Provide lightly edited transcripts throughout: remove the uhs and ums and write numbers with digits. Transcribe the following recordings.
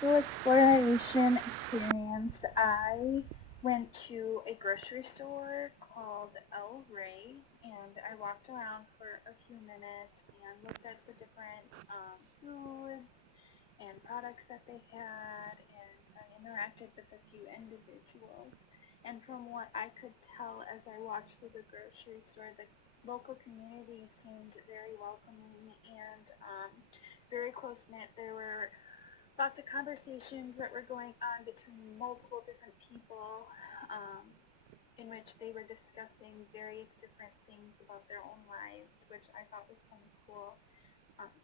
school exploration experience, I went to a grocery store called El Rey, and I walked around for a few minutes and looked at the different foods and products that they had, and I interacted with a few individuals. And from what I could tell as I walked through the grocery store, the local community seemed very welcoming and very close knit. There were lots of conversations that were going on between multiple different people, um, in which they were discussing various different things about their own lives, which I thought was kind of cool.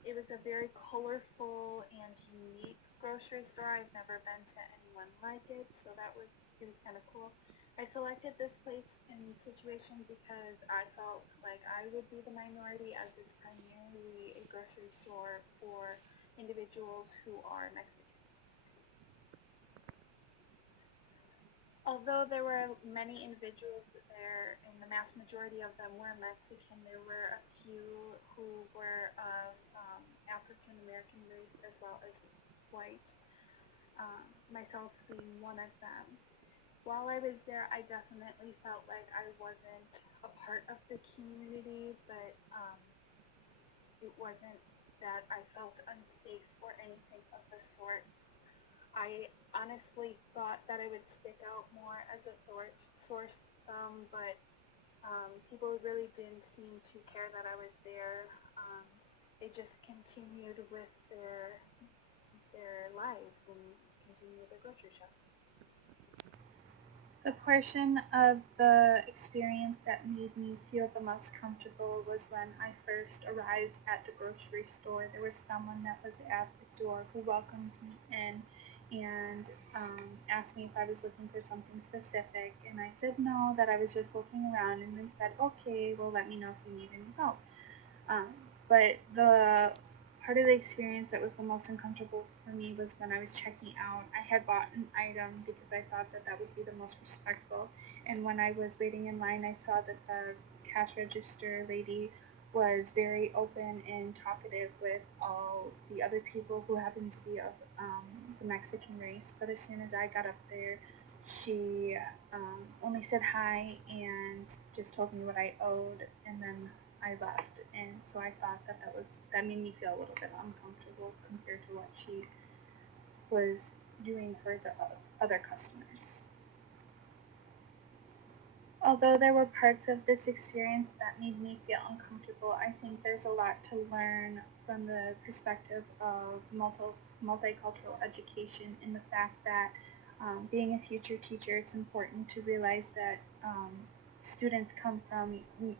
It was a very colorful and unique grocery store. I've never been to anyone like it, so it was kind of cool. I selected this place in situation because I felt like I would be the minority, as it's primarily a grocery store for individuals who are Mexican. Although there were many individuals there, and the mass majority of them were Mexican, there were a few who were of African American race as well as white, myself being one of them. While I was there, I definitely felt like I wasn't a part of the community, but it wasn't that I felt unsafe or anything of the sorts. I honestly thought that I would stick out more as a source, but people really didn't seem to care that I was there. They just continued with their lives and continued their grocery shopping. The portion of the experience that made me feel the most comfortable was when I first arrived at the grocery store. There was someone that was at the door who welcomed me in and asked me if I was looking for something specific. And I said no, that I was just looking around, and then said, okay, well, let me know if you need any help. Um, but the part of the experience that was the most uncomfortable for me was when I was checking out. I had bought an item because I thought that that would be the most respectful. And when I was waiting in line, I saw that the cash register lady was very open and talkative with all the other people who happened to be of the Mexican race. But as soon as I got up there, she only said hi and just told me what I owed, and then I left. And so I thought that that made me feel a little bit uncomfortable compared to what she was doing for the other customers. Although there were parts of this experience that made me feel uncomfortable, I think there's a lot to learn from the perspective of multicultural education, in the fact that being a future teacher, it's important to realize that students come from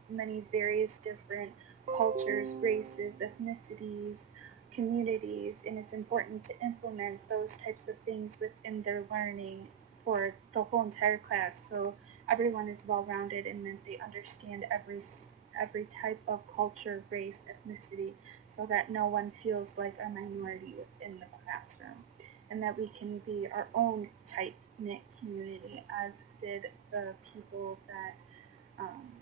many various different cultures, races, ethnicities, communities, and it's important to implement those types of things within their learning for the whole entire class. So everyone is well rounded and that they understand every type of culture, race, ethnicity, so that no one feels like a minority within the classroom, and that we can be our own tight knit community, as did the people that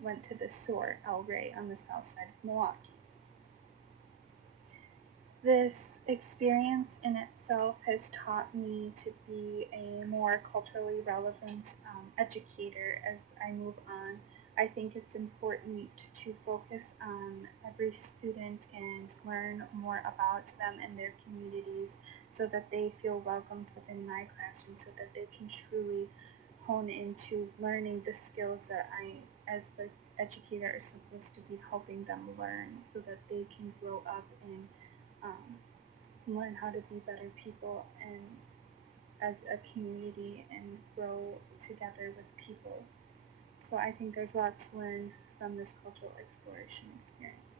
went to the store El Rey on the south side of Milwaukee. This experience in itself has taught me to be a more culturally relevant educator as I move on. I think it's important to focus on every student and learn more about them and their communities, so that they feel welcomed within my classroom, so that they can truly hone into learning the skills that I, as the educator, is supposed to be helping them learn, so that they can grow up and um, learn how to be better people and as a community and grow together with people. So I think there's lots to learn from this cultural exploration experience.